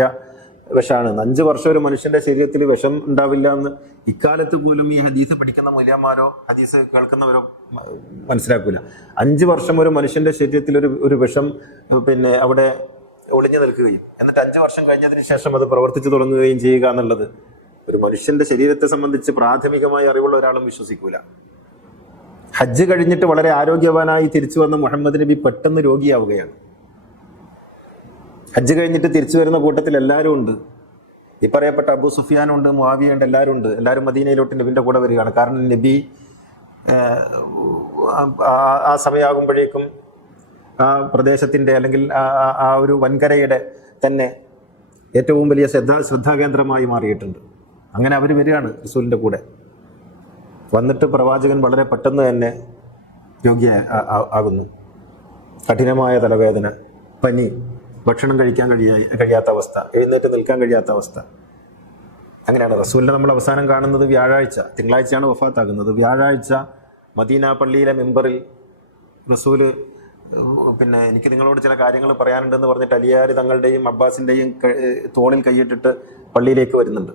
വിഷമാണ്. 5 വർഷം ഒരു മനുഷ്യന്റെ ശരീരത്തിൽ വിഷം ഉണ്ടാവില്ല എന്ന് ഇക്കാലത്ത് പോലും ഈ ഹദീസ് പഠിക്കുന്ന മൂല്യന്മാരോ ഹദീസ് കേൾക്കുന്നവരോ മനസ്സിലാക്കൂല. 5 വർഷം ഒരു മനുഷ്യന്റെ ശരീരത്തിൽ ഒരു വിഷം പിന്നെ അവിടെ ഒളിഞ്ഞു നിൽക്കുകയും എന്നിട്ട് 5 വർഷം കഴിഞ്ഞതിന് ശേഷം അത് പ്രവർത്തിച്ചു തുടങ്ങുകയും ചെയ്യുക എന്നുള്ളത് ഒരു മനുഷ്യന്റെ ശരീരത്തെ സംബന്ധിച്ച് പ്രാഥമികമായി അറിവുള്ള ഒരാളും വിശ്വസിക്കൂല. ഹജ്ജ് കഴിഞ്ഞിട്ട് വളരെ ആരോഗ്യവാനായി തിരിച്ചു വന്ന മുഹമ്മദ് നബി പെട്ടെന്ന് രോഗിയാവുകയാണ്. ഹജ്ജ് കഴിഞ്ഞിട്ട് തിരിച്ചു വരുന്ന കൂട്ടത്തിൽ എല്ലാവരും ഉണ്ട്. ഈ പറയപ്പെട്ട അബൂ സുഫിയാനുണ്ട്, മുആവിയുണ്ട്, എല്ലാവരും ഉണ്ട്. എല്ലാവരും മദീനയിലോട്ട് നബിൻ്റെ കൂടെ വരികയാണ്. കാരണം നബി ആ സമയമാകുമ്പോഴേക്കും ആ പ്രദേശത്തിൻ്റെ അല്ലെങ്കിൽ ആ ഒരു വൻകരയുടെ തന്നെ ഏറ്റവും വലിയ ശ്രദ്ധാകേന്ദ്രമായി മാറിയിട്ടുണ്ട്. അങ്ങനെ അവർ വരികയാണ് റസൂലിൻ്റെ കൂടെ. വന്നിട്ട് പ്രവാചകൻ വളരെ പെട്ടെന്ന് തന്നെ രോഗിയാകുന്നു. കഠിനമായ തലവേദന, പനി, ഭക്ഷണം കഴിക്കാൻ കഴിയാത്ത അവസ്ഥ, എഴുന്നേറ്റ് നിൽക്കാൻ കഴിയാത്ത അവസ്ഥ. അങ്ങനെയാണ് റസൂലിനെ നമ്മൾ അവസാനം കാണുന്നത് വ്യാഴാഴ്ച. തിങ്കളാഴ്ചയാണ് വഫാത്താകുന്നത്. വ്യാഴാഴ്ച മദീന പള്ളിയിലെ മെമ്പറിൽ റസൂല് പിന്നെ എനിക്ക് നിങ്ങളോട് ചില കാര്യങ്ങൾ പറയാനുണ്ടെന്ന് പറഞ്ഞിട്ട് അലിയാർ തങ്ങളുടെയും അബ്ബാസിൻ്റെയും തോളിൽ കൈയിട്ടിട്ട് പള്ളിയിലേക്ക് വരുന്നുണ്ട്.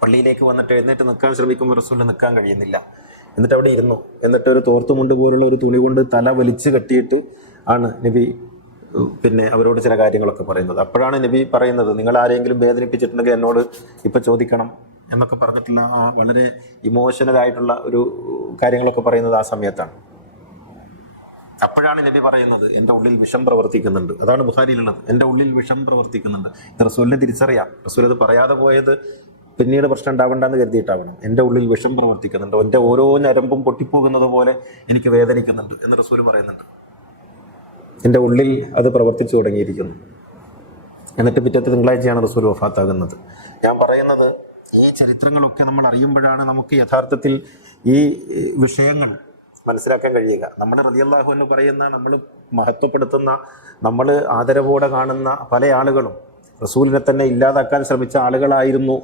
പള്ളിയിലേക്ക് വന്നിട്ട് എഴുന്നേറ്റ് നിൽക്കാൻ ശ്രമിക്കുമ്പോൾ റസൂലിന് നിൽക്കാൻ കഴിയുന്നില്ല. എന്നിട്ട് അവിടെ ഇരുന്നു. എന്നിട്ട് ഒരു തോർത്തുമുണ്ട് പോലുള്ള ഒരു തുണി കൊണ്ട് തല വലിച്ചു കെട്ടിയിട്ട് ആണ് നബി പിന്നെ അവരോട് ചില കാര്യങ്ങളൊക്കെ പറയുന്നത്. അപ്പോഴാണ് നബി പറയുന്നത്, നിങ്ങൾ ആരെങ്കിലും വേദനിപ്പിച്ചിട്ടുണ്ടെങ്കിൽ എന്നോട് ഇപ്പം ചോദിക്കണം എന്നൊക്കെ പറഞ്ഞിട്ടുള്ള വളരെ ഇമോഷണൽ ആയിട്ടുള്ള ഒരു കാര്യങ്ങളൊക്കെ പറയുന്നത് ആ സമയത്താണ്. അപ്പോഴാണ് നബി പറയുന്നത്, എൻ്റെ ഉള്ളിൽ വിഷം പ്രവർത്തിക്കുന്നുണ്ട്. അതാണ് ബുഖാരിയിലുള്ളത്, എൻ്റെ ഉള്ളിൽ വിഷം പ്രവർത്തിക്കുന്നുണ്ട്. ഇത് റസൂലിനെ തിരിച്ചറിയാം. റസൂൽ അത് പറയാതെ പോയത് പിന്നീട് പ്രശ്നം ഉണ്ടാവണ്ടെന്ന് കരുതിയിട്ടാവണം. എൻ്റെ ഉള്ളിൽ വിഷം പ്രവർത്തിക്കുന്നുണ്ട്, എൻ്റെ ഓരോ ഞരമ്പും പൊട്ടിപ്പോകുന്നത് പോലെ എനിക്ക് വേദനിക്കുന്നുണ്ട് എന്ന് റസൂൽ പറയുന്നുണ്ട്. എൻ്റെ ഉള്ളിൽ അത് പ്രവർത്തിച്ചു തുടങ്ങിയിരിക്കുന്നു. എന്നിട്ട് പിറ്റത്തെ തിങ്കളാഴ്ചയാണ് റസൂൽ വഫാത്താകുന്നത്. ഞാൻ പറയുന്നത് ഈ ചരിത്രങ്ങളൊക്കെ നമ്മൾ അറിയുമ്പോഴാണ് നമുക്ക് യഥാർത്ഥത്തിൽ ഈ വിഷയങ്ങൾ മനസ്സിലാക്കാൻ കഴിയുക. നമ്മൾ റളിയല്ലാഹു അൻഹു പറയുന്ന, നമ്മൾ മഹത്വപ്പെടുത്തുന്ന, നമ്മൾ ആദരവോടെ കാണുന്ന പല ആളുകളും റസൂലിനെ തന്നെ ഇല്ലാതാക്കാൻ ശ്രമിച്ച ആളുകളായിരുന്നു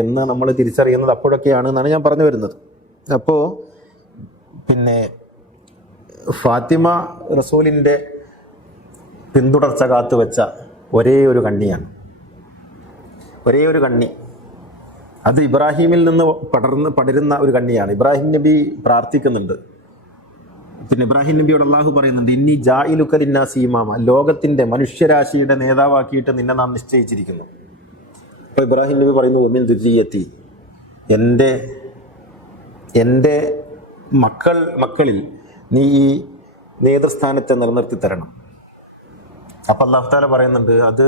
എന്ന് നമ്മൾ തിരിച്ചറിയുന്നത് അപ്പോഴൊക്കെയാണ് എന്നാണ് ഞാൻ പറഞ്ഞു വരുന്നത്. അപ്പോൾ പിന്നെ ഫാത്തിമ റസൂലിൻ്റെ പിന്തുടർച്ച കാത്തുവെച്ച ഒരേ ഒരു കണ്ണിയാണ്. ഒരേ ഒരു കണ്ണി. അത് ഇബ്രാഹിമിൽ നിന്ന് പടരുന്ന ഒരു കണ്ണിയാണ്. ഇബ്രാഹിം നബി പ്രാർത്ഥിക്കുന്നുണ്ട്. പിന്നെ ഇബ്രാഹിം നബിയോട് അള്ളാഹു പറയുന്നുണ്ട്, ഇന്നി ജാഇലുക ലിന്നാസി ഇമാമ, ലോകത്തിൻ്റെ മനുഷ്യരാശിയുടെ നേതാവാക്കിയിട്ട് നിന്നെ നാം നിശ്ചയിച്ചിരിക്കുന്നു. അപ്പോൾ ഇബ്രാഹിം നബി പറയുന്നു, ഒമിൻ ദുരിയത്തി, എൻ്റെ മക്കളിൽ നീ ഈ നേതൃസ്ഥാനത്തെ നിലനിർത്തി തരണം. അപ്പം അല്ലാഹു തആല പറയുന്നുണ്ട്, അത്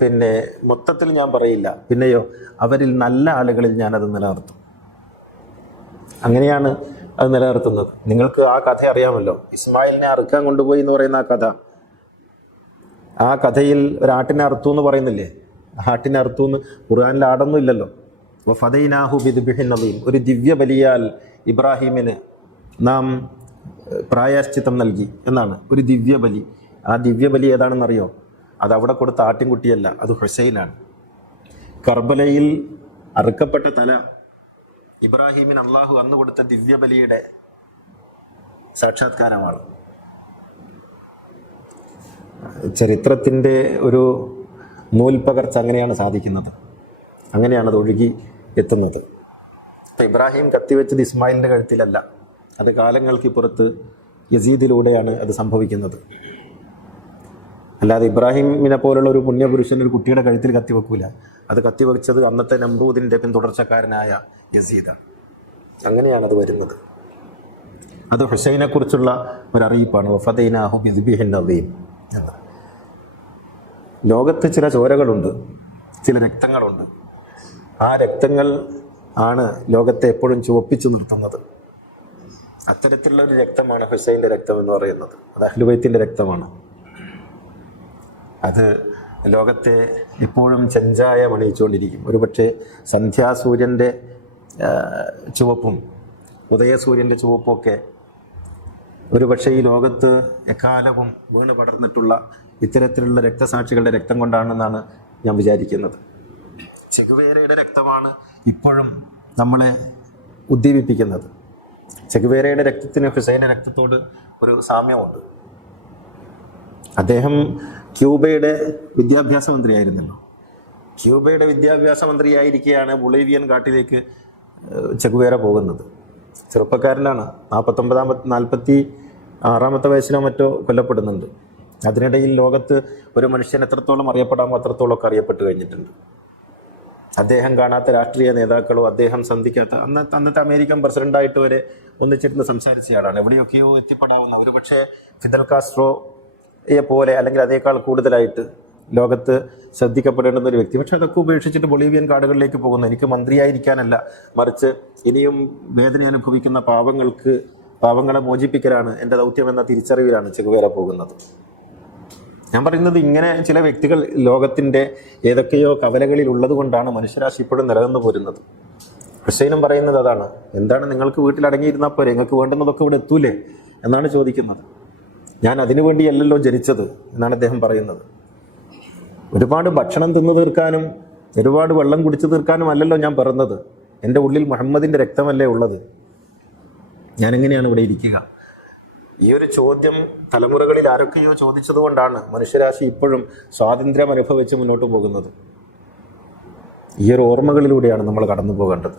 പിന്നെ മൊത്തത്തിൽ ഞാൻ പറയില്ല, പിന്നെയോ അവരിൽ നല്ല ആളുകളിൽ ഞാനത് നിലനിർത്തും. അങ്ങനെയാണ് അത് നിലനിർത്തുന്നത്. നിങ്ങൾക്ക് ആ കഥ അറിയാമല്ലോ, ഇസ്മായിലിനെ അറുക്കാൻ കൊണ്ടുപോയി എന്ന് പറയുന്ന ആ കഥ. ആ കഥയിൽ ഒരാട്ടിനെ അറുത്തു എന്ന് പറയുന്നില്ലേ? ആട്ടിനെ അറുത്തു എന്ന് ഖുർആനിൽ ആടൊന്നും ഇല്ലല്ലോ. ഫദൈനാഹു ബിദ്ബിഹിൻ അദീം, ഒരു ദിവ്യ ബലിയാൽ ഇബ്രാഹിമിന് നാം പ്രായശ്ചിത്തം നൽകി എന്നാണ്. ഒരു ദിവ്യ ബലി. ആ ദിവ്യ ബലി ഏതാണെന്നറിയോ? അത് അവിടെ കൊടുത്ത ആട്ടിൻകുട്ടിയല്ല, അത് ഹുസൈനാണ്. കർബലയിൽ അറുക്കപ്പെട്ട തല ഇബ്രാഹിമിന് അള്ളാഹു അന്ന് കൊടുത്ത ദിവ്യബലിയുടെ സാക്ഷാത്കാരമാണ്. ചരിത്രത്തിൻ്റെ ഒരു നൂൽപകർച്ച അങ്ങനെയാണ് സാധിക്കുന്നത്, അങ്ങനെയാണത് ഒഴുകി എത്തുന്നത്. ഇപ്പം ഇബ്രാഹിം കത്തിവെച്ചത് ഇസ്മായിലിൻ്റെ കഴുത്തിലല്ല, അത് കാലങ്ങൾക്ക് പുറത്ത് യസീദിലൂടെയാണ് അത് സംഭവിക്കുന്നത്. അല്ലാതെ ഇബ്രാഹിമിനെ പോലുള്ള ഒരു പുണ്യപുരുഷൻ ഒരു കുട്ടിയുടെ കഴുത്തിൽ കത്തിവെക്കൂല. അത് കത്തിവെച്ചത് അന്നത്തെ നമ്രൂദിൻ്റെ പിന്തുടർച്ചക്കാരനായ യസീദാണ്. അങ്ങനെയാണത് വരുന്നത്. അത് ഹുസൈനെ കുറിച്ചുള്ള ഒരറിയിപ്പാണ്. വഫദൈനാഹു ബിദ്ബിഹിൻ അദീം എന്ന്. ലോകത്ത് ചില ചോരകളുണ്ട്, ചില രക്തങ്ങളുണ്ട്. ആ രക്തങ്ങൾ ആണ് ലോകത്തെ എപ്പോഴും ചുവപ്പിച്ചു നിർത്തുന്നത്. അത്തരത്തിലുള്ള ഒരു രക്തമാണ് ഹുസൈൻ്റെ രക്തം എന്ന് പറയുന്നത്. അത് അഹ്ലുബൈത്തിൻ്റെ രക്തമാണ്. അത് ലോകത്തെ ഇപ്പോഴും ചെഞ്ചായം അണിയിച്ചുകൊണ്ടിരിക്കും. ഒരുപക്ഷെ സന്ധ്യാസൂര്യൻ്റെ ചുവപ്പും ഉദയസൂര്യൻ്റെ ചുവപ്പുമൊക്കെ ഒരുപക്ഷെ ഈ ലോകത്ത് എക്കാലവും വീണ് പടർന്നിട്ടുള്ള ഇത്തരത്തിലുള്ള രക്തസാക്ഷികളുടെ രക്തം കൊണ്ടാണെന്നാണ് ഞാൻ വിചാരിക്കുന്നത്. ചെഗുവേരയുടെ രക്തമാണ് ഇപ്പോഴും നമ്മളെ ഉദ്ദീപിപ്പിക്കുന്നത്. ചെഗുവേരയുടെ രക്തത്തിന് ഹുസൈൻ്റെ രക്തത്തോട് ഒരു സാമ്യമുണ്ട്. അദ്ദേഹം ക്യൂബയുടെ വിദ്യാഭ്യാസ മന്ത്രിയായിരുന്നല്ലോ. ക്യൂബയുടെ വിദ്യാഭ്യാസ മന്ത്രിയായിരിക്കെയാണ് ബൊളീവിയൻ കാട്ടിലേക്ക് ചെഗുവേര പോകുന്നത്. ചെറുപ്പക്കാരനാണ്. 46 വയസ്സിലോ മറ്റോ കൊല്ലപ്പെടുന്നുണ്ട്. അതിനിടയിൽ ലോകത്ത് ഒരു മനുഷ്യൻ എത്രത്തോളം അറിയപ്പെടാമോ അത്രത്തോളം ഒക്കെ അറിയപ്പെട്ട് കഴിഞ്ഞിട്ടുണ്ട്. അദ്ദേഹം കാണാത്ത രാഷ്ട്രീയ നേതാക്കളോ അദ്ദേഹം സന്ധിക്കാത്ത അന്നത്തെ അമേരിക്കൻ പ്രസിഡന്റായിട്ട് വരെ ഒന്നിച്ചിരുന്ന് സംസാരിച്ചയാളാണ്. എവിടെയൊക്കെയോ എത്തിപ്പെടാവുന്ന, ഒരു പക്ഷേ ഫിദൽ കാസ്ട്രോയെ പോലെ അല്ലെങ്കിൽ അതേക്കാൾ കൂടുതലായിട്ട് ലോകത്ത് ശ്രദ്ധിക്കപ്പെടേണ്ടുന്ന ഒരു വ്യക്തി. പക്ഷെ അതൊക്കെ ഉപേക്ഷിച്ചിട്ട് ബൊളീവിയൻ കാടുകളിലേക്ക് പോകുന്നു. എനിക്ക് മന്ത്രിയായിരിക്കാനല്ല, മറിച്ച് ഇനിയും വേദന അനുഭവിക്കുന്ന പാവങ്ങളെ മോചിപ്പിക്കലാണ് എൻ്റെ ദൗത്യം എന്ന തിരിച്ചറിവിലാണ് ചെഗുവേര പോകുന്നത്. ഞാൻ പറയുന്നത്, ഇങ്ങനെ ചില വ്യക്തികൾ ലോകത്തിൻ്റെ ഏതൊക്കെയോ കവലകളിൽ ഉള്ളത് കൊണ്ടാണ് മനുഷ്യരാശി ഇപ്പോഴും നിലനിന്ന് പോരുന്നത്. ഹുസൈനും പറയുന്നത് അതാണ്. എന്താണ്, നിങ്ങൾക്ക് വീട്ടിൽ അടങ്ങിയിരുന്നാൽ പോരെ, നിങ്ങൾക്ക് വേണ്ടുന്നതൊക്കെ ഇവിടെ എത്തൂലേ എന്നാണ് ചോദിക്കുന്നത്. ഞാൻ അതിനു വേണ്ടിയല്ലല്ലോ ജനിച്ചത് എന്നാണ് അദ്ദേഹം പറയുന്നത്. ഒരുപാട് ഭക്ഷണം തിന്നു തീർക്കാനും ഒരുപാട് വെള്ളം കുടിച്ചു തീർക്കാനും അല്ലല്ലോ ഞാൻ പിറന്നത്. എൻ്റെ ഉള്ളിൽ മുഹമ്മദിൻ്റെ രക്തമല്ലേ ഉള്ളത്. ഞാനെങ്ങനെയാണ് ഇവിടെ ഇരിക്കുക? ഈ ഒരു ചോദ്യം തലമുറകളിൽ ആരൊക്കെയോ ചോദിച്ചതുകൊണ്ടാണ് മനുഷ്യരാശി ഇപ്പോഴും സ്വാതന്ത്ര്യം അനുഭവിച്ച് മുന്നോട്ട് പോകുന്നത്. ഈ ഒരു ഓർമ്മകളിലൂടെയാണ് നമ്മൾ കടന്നു പോകേണ്ടത്.